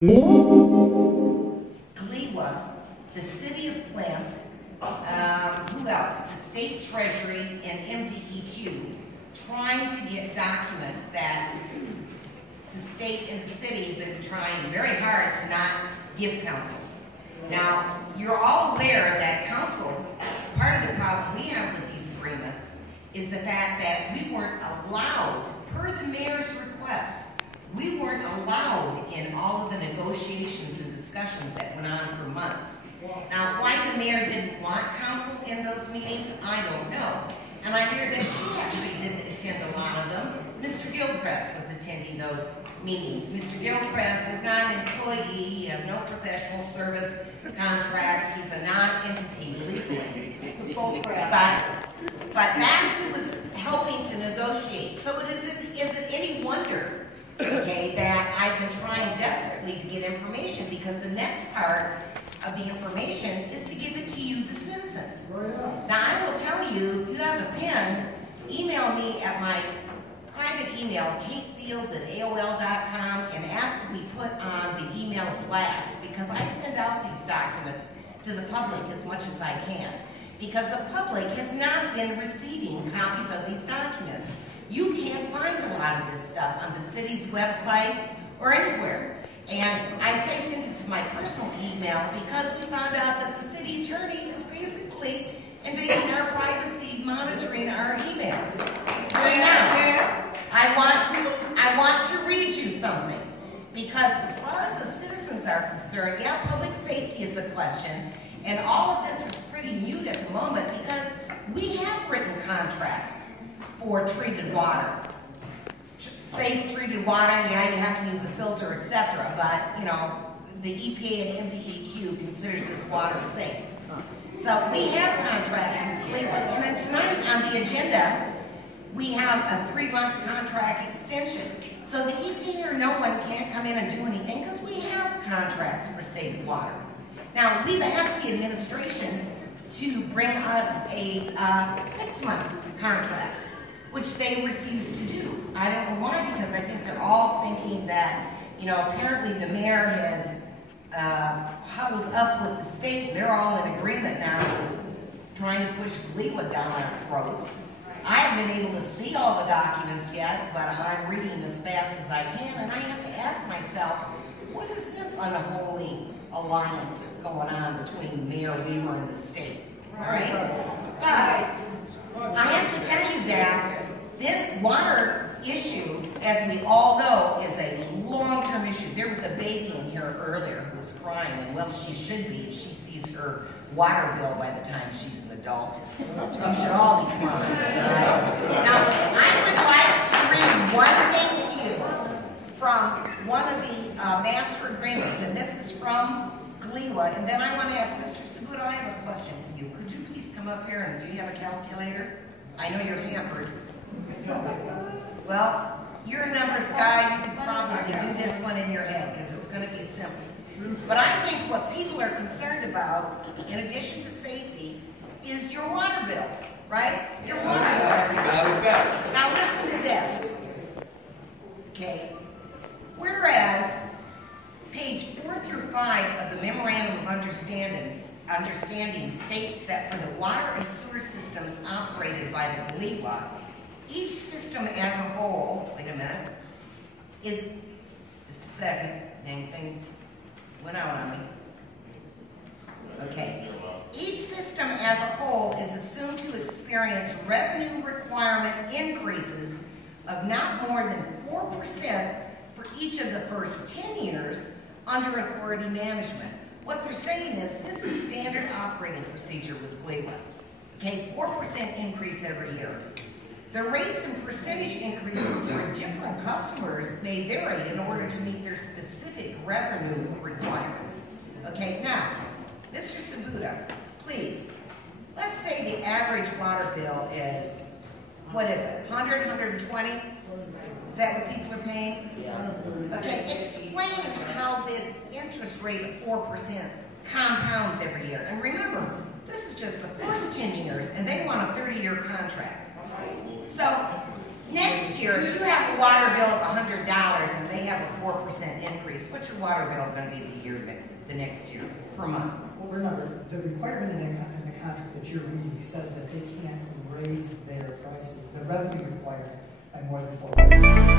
Gleewa, the city of Flint, who else? The state treasury and MDEQ, trying to get documents that the state and the city have been trying very hard to not give council. Now, you're all aware that council, part of the problem we have with these agreements is the fact that we weren't allowed, per the mayor's request, we weren't allowed in all of the negotiations and discussions that went on for months. Now, why the mayor didn't want council in those meetings, I don't know. And I hear that she actually didn't attend a lot of them. Mr. Gilchrist was attending those meetings. Mr. Gilchrist is not an employee, he has no professional service contract, he's a non-entity legally. But that's who was helping to negotiate. So it isn't any wonder, okay, that I've been trying desperately to get information, because the next part of the information is to give it to you, the citizens. Now, I will tell you, if you have a pen, email me at my private email, katefields@aol.com, and ask to be put on the email blast, because I send out these documents to the public as much as I can, because the public has not been receiving copies of these documents. You can't find a lot of this stuff on the city's website or anywhere. And I say send it to my personal email because we found out that the city attorney is basically invading our privacy, monitoring our emails. Right now, I want to read you something, because as far as the citizens are concerned, yeah, public safety is a question, and all of this is pretty mute at the moment because we have written contracts for treated water. Safe treated water, yeah, you have to use a filter, etc. But, you know, the EPA and MDEQ considers this water safe. So we have contracts with Cleveland. And then tonight on the agenda, we have a 3-month contract extension. So the EPA or no one can't come in and do anything because we have contracts for safe water. Now, we've asked the administration to bring us a 6-month contract, which they refuse to do. I don't know why, because I think they're all thinking that, you know, apparently the mayor has huddled up with the state. They're all in agreement now with trying to push Gleewa down our throats. I haven't been able to see all the documents yet, but I'm reading as fast as I can, and I have to ask myself, what is this unholy alliance that's going on between Mayor Weaver and the state? All right? But I have to tell you that this water issue, as we all know, is a long-term issue. There was a baby in here earlier who was crying, and well, she should be if she sees her water bill by the time she's an adult. We should all be crying. Right? Now, I would like to read one thing to you from one of the master agreements, and this is from Gleewa, and then I want to ask Mr. Sabuto, I have a question for you. Could you please come up here, and do you have a calculator? I know you're hampered. Well, you're a numbers guy, you could probably do this one in your head because it's going to be simple. But I think what people are concerned about, in addition to safety, is your water bill, right? Your water bill, everybody. Now listen to this. Okay. Whereas page 4 through 5 of the Memorandum of Understanding states that for the water and sewer systems operated by the Gleewa, each system as a whole, wait a minute, is, just a second, anything went out on me. Okay. Each system as a whole is assumed to experience revenue requirement increases of not more than 4% for each of the first 10 years under authority management. What they're saying is this is standard operating procedure with Gleewa. Okay, 4% increase every year. The rates and percentage increases for different customers may vary in order to meet their specific revenue requirements. Okay, now, Mr. Sabuto, please, let's say the average water bill is, what is it, 100, 120? Is that what people are paying? Yeah. Okay, explain how this interest rate of 4% compounds every year. And remember, this is just the first 10 years, and they want a 30-year contract. So Next year, if you have a water bill of $100 and they have a 4% increase, what's your water bill going to be the next year per month? Well, remember, the requirement in the contract that you're reading says that they can't raise their prices, the revenue required, by more than 4%.